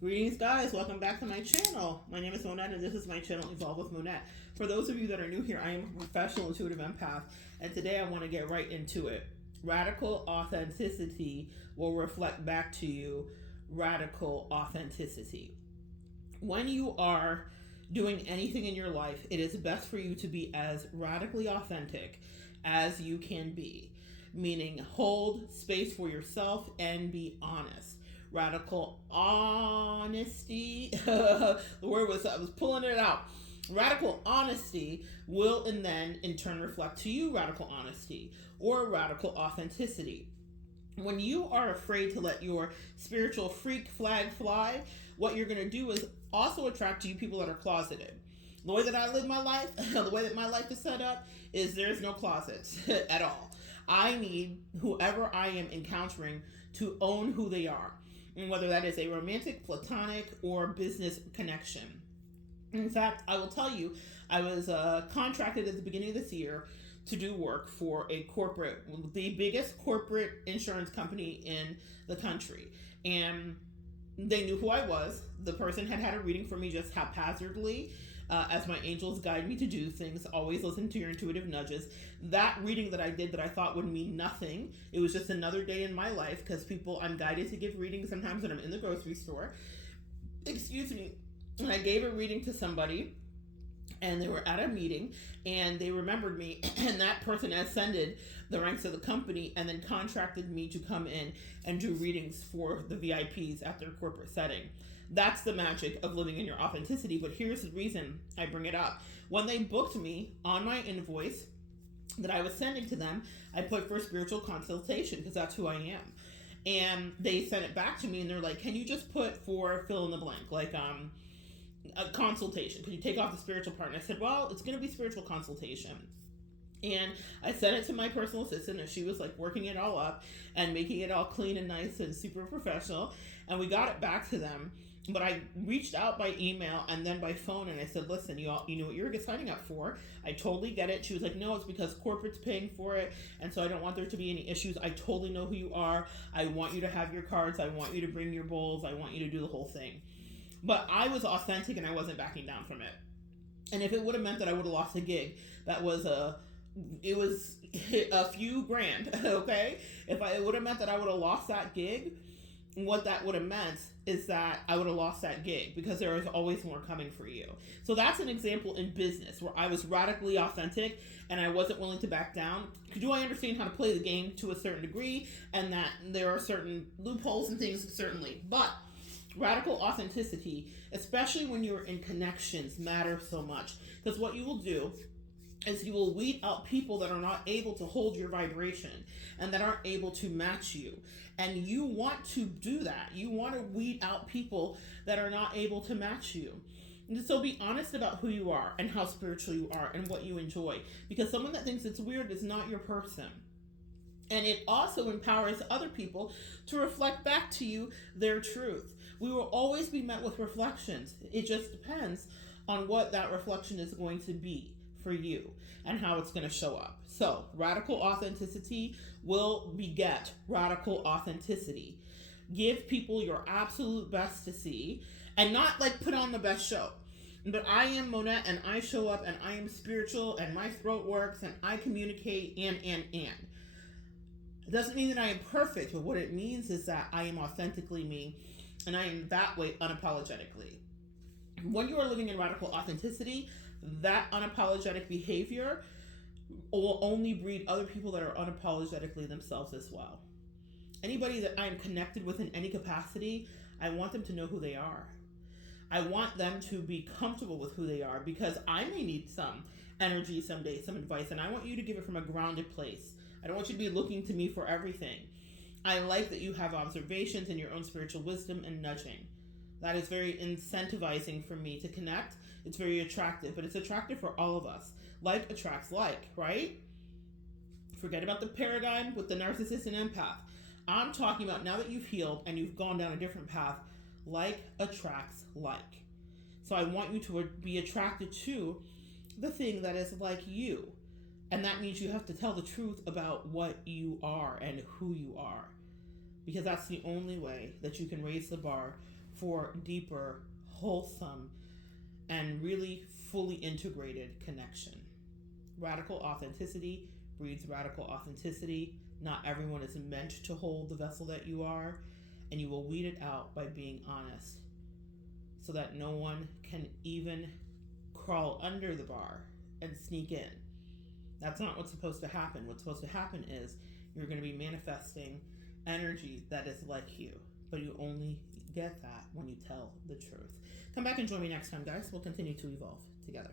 Greetings, guys. Welcome back to my channel. My name is Monette, and this is my channel, Evolve with Monette. For those of you that are new here, I am a professional intuitive empath, and today I want to get right into it. Radical authenticity will reflect back to you radical authenticity. When you are doing anything in your life, it is best for you to be as radically authentic as you can be, meaning hold space for yourself and be honest. Radical honesty. The word was, I was pulling it out. Radical honesty will and then in turn reflect to you radical honesty or radical authenticity. When you are afraid to let your spiritual freak flag fly, what you're going to do is also attract to you people that are closeted. The way that I live my life, the way that my life is set up, is there's no closets at all. I need whoever I am encountering to own who they are, and whether that is a romantic, platonic, or business connection. In fact, I will tell you, I was contracted at the beginning of this year to do work for a corporate, the biggest corporate insurance company in the country. And they knew who I was. The person had had a reading for me just haphazardly. As my angels guide me to do things, always listen to your intuitive nudges. That reading that I did that I thought would mean nothing, it was just another day in my life because I'm guided to give readings sometimes when I'm in the grocery store. Excuse me. And I gave a reading to somebody and they were at a meeting and they remembered me and that person ascended the ranks of the company and then contracted me to come in and do readings for the VIPs at their corporate setting. That's the magic of living in your authenticity. But here's the reason I bring it up. When they booked me on my invoice that I was sending to them, I put for spiritual consultation because that's who I am. And they sent it back to me and they're like, can you just put for fill in the blank? Like, a consultation. Could you take off the spiritual part? And I said, well, it's going to be spiritual consultation. And I sent it to my personal assistant and she was like working it all up and making it all clean and nice and super professional. And we got it back to them. But I reached out by email and then by phone and I said, listen, you know what you're signing up for. I totally get it. She was like, no, it's because corporate's paying for it. And so I don't want there to be any issues. I totally know who you are. I want you to have your cards. I want you to bring your bowls. I want you to do the whole thing. But I was authentic and I wasn't backing down from it. And if it would have meant that I would have lost a gig, it was a few grand, okay? It would have meant that I would have lost that gig, what that would have meant is that I would have lost that gig because there is always more coming for you. So that's an example in business where I was radically authentic and I wasn't willing to back down. Do I understand how to play the game to a certain degree and that there are certain loopholes and things, certainly. But radical authenticity, especially when you're in connections, matters so much. Because what you will do is you will weed out people that are not able to hold your vibration and that aren't able to match you. And you want to do that. You want to weed out people that are not able to match you. And so be honest about who you are and how spiritual you are and what you enjoy. Because someone that thinks it's weird is not your person. And it also empowers other people to reflect back to you their truth. We will always be met with reflections. It just depends on what that reflection is going to be for you and how it's going to show up. So, radical authenticity will beget radical authenticity. Give people your absolute best to see and not like put on the best show. But I am Monette and I show up and I am spiritual and my throat works and I communicate and. It doesn't mean that I am perfect, but what it means is that I am authentically me and I am that way unapologetically. When you are living in radical authenticity, that unapologetic behavior will only breed other people that are unapologetically themselves as well. Anybody that I am connected with in any capacity, I want them to know who they are. I want them to be comfortable with who they are because I may need some energy someday, some advice, and I want you to give it from a grounded place. I don't want you to be looking to me for everything. I like that you have observations and your own spiritual wisdom and nudging. That is very incentivizing for me to connect. It's very attractive, but it's attractive for all of us. Like attracts like, right? Forget about the paradigm with the narcissist and empath. I'm talking about now that you've healed and you've gone down a different path, like attracts like. So I want you to be attracted to the thing that is like you. And that means you have to tell the truth about what you are and who you are. Because that's the only way that you can raise the bar for deeper, wholesome, and really fully integrated connection. Radical authenticity breeds radical authenticity. Not everyone is meant to hold the vessel that you are, and you will weed it out by being honest so that no one can even crawl under the bar and sneak in. That's not what's supposed to happen. What's supposed to happen is you're going to be manifesting energy that is like you, but you only get that when you tell the truth. Come back and join me next time, guys. We'll continue to evolve together.